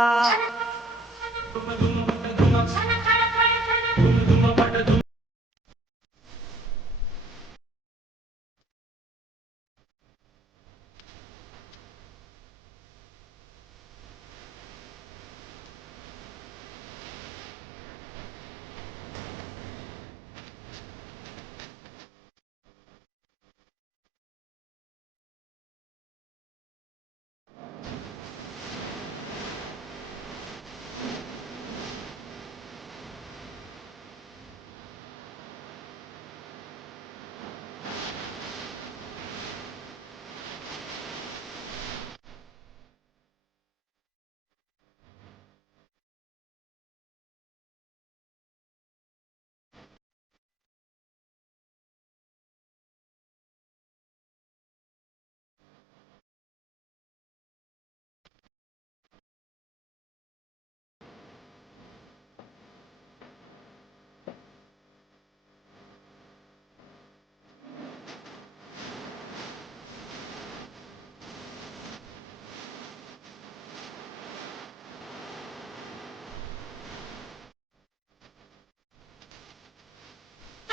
した。